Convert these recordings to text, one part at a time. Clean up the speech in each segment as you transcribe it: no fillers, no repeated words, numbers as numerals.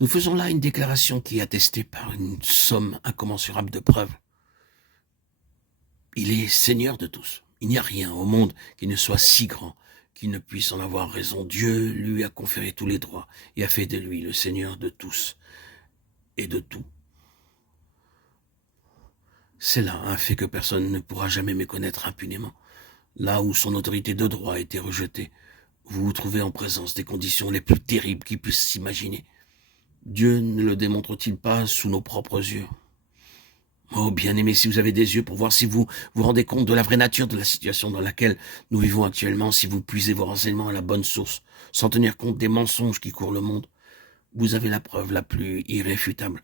Nous faisons là une déclaration qui est attestée par une somme incommensurable de preuves. Il est Seigneur de tous. Il n'y a rien au monde qui ne soit si grand, qui ne puisse en avoir raison. Dieu lui a conféré tous les droits et a fait de lui le Seigneur de tous et de tout. C'est là un fait que personne ne pourra jamais méconnaître impunément. Là où son autorité de droit a été rejetée, vous vous trouvez en présence des conditions les plus terribles qui puissent s'imaginer. Dieu ne le démontre-t-il pas sous nos propres yeux? Oh, bien-aimé, si vous avez des yeux pour voir, si vous vous rendez compte de la vraie nature de la situation dans laquelle nous vivons actuellement, si vous puisez vos renseignements à la bonne source, sans tenir compte des mensonges qui courent le monde, vous avez la preuve la plus irréfutable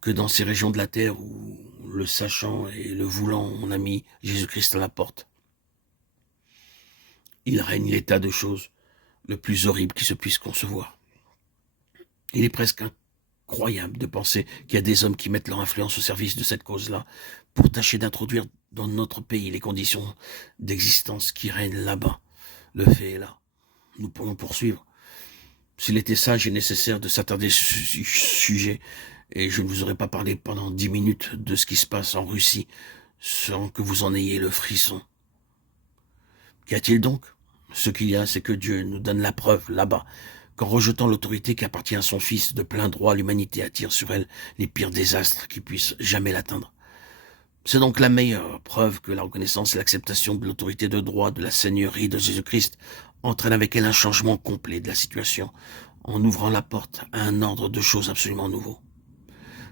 que dans ces régions de la terre où le sachant et le voulant, on a mis Jésus-Christ à la porte. Il règne l'état de choses le plus horrible qui se puisse concevoir. Il est presque incroyable de penser qu'il y a des hommes qui mettent leur influence au service de cette cause-là pour tâcher d'introduire dans notre pays les conditions d'existence qui règnent là-bas. Le fait est là. Nous pourrions poursuivre. S'il était sage et nécessaire de s'attarder sur ce sujet, et je ne vous aurais pas parlé pendant 10 minutes de ce qui se passe en Russie, sans que vous en ayez le frisson. Qu'y a-t-il donc? Ce qu'il y a, c'est que Dieu nous donne la preuve, là-bas, qu'en rejetant l'autorité qui appartient à son Fils de plein droit, l'humanité attire sur elle les pires désastres qui puissent jamais l'atteindre. C'est donc la meilleure preuve que la reconnaissance et l'acceptation de l'autorité de droit de la Seigneurie de Jésus-Christ entraînent avec elle un changement complet de la situation, en ouvrant la porte à un ordre de choses absolument nouveau.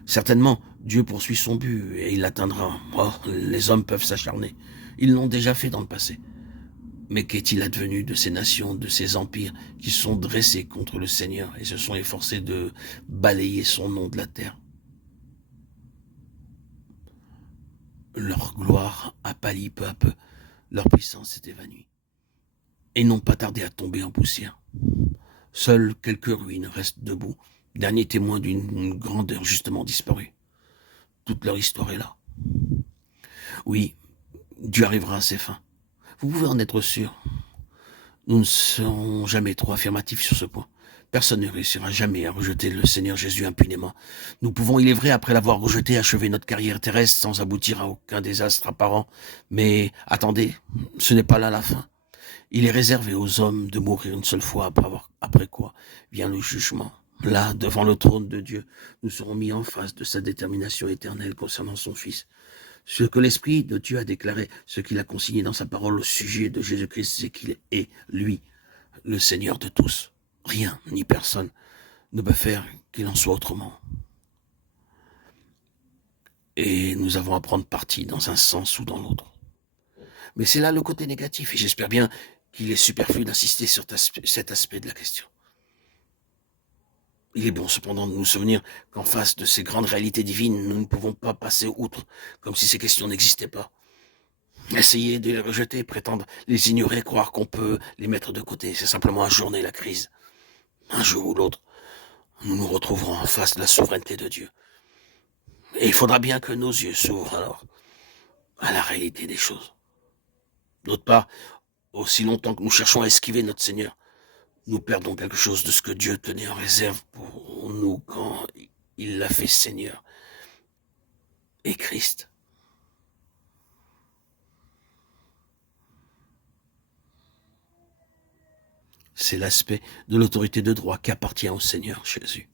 Certainement, Dieu poursuit son but et il l'atteindra. Oh, les hommes peuvent s'acharner. Ils l'ont déjà fait dans le passé. Mais qu'est-il advenu de ces nations, de ces empires qui sont dressés contre le Seigneur et se sont efforcés de balayer son nom de la terre? Leur gloire a pâli peu à peu, leur puissance s'est évanouie. Et n'ont pas tardé à tomber en poussière. Seules quelques ruines restent debout, derniers témoins d'une grandeur justement disparue. Toute leur histoire est là. Oui, Dieu arrivera à ses fins. Vous pouvez en être sûr. Nous ne serons jamais trop affirmatifs sur ce point. Personne ne réussira jamais à rejeter le Seigneur Jésus impunément. Nous pouvons, il est vrai, après l'avoir rejeté, achever notre carrière terrestre sans aboutir à aucun désastre apparent. Mais attendez, ce n'est pas là la fin. Il est réservé aux hommes de mourir une seule fois, après quoi vient le jugement. Là, devant le trône de Dieu, nous serons mis en face de sa détermination éternelle concernant son Fils. Ce que l'Esprit de Dieu a déclaré, ce qu'il a consigné dans sa parole au sujet de Jésus-Christ, c'est qu'il est, lui, le Seigneur de tous. Rien, ni personne, ne peut faire qu'il en soit autrement. Et nous avons à prendre parti dans un sens ou dans l'autre. Mais c'est là le côté négatif, et j'espère bien qu'il est superflu d'insister sur cet aspect de la question. Il est bon cependant de nous souvenir qu'en face de ces grandes réalités divines, nous ne pouvons pas passer outre, comme si ces questions n'existaient pas. Essayer de les rejeter, prétendre les ignorer, croire qu'on peut les mettre de côté, c'est simplement ajourner la crise. Un jour ou l'autre, nous nous retrouverons en face de la souveraineté de Dieu. Et il faudra bien que nos yeux s'ouvrent alors à la réalité des choses. D'autre part, aussi longtemps que nous cherchons à esquiver notre Seigneur, nous perdons quelque chose de ce que Dieu tenait en réserve pour nous quand il l'a fait Seigneur et Christ. C'est l'aspect de l'autorité de droit qui appartient au Seigneur Jésus.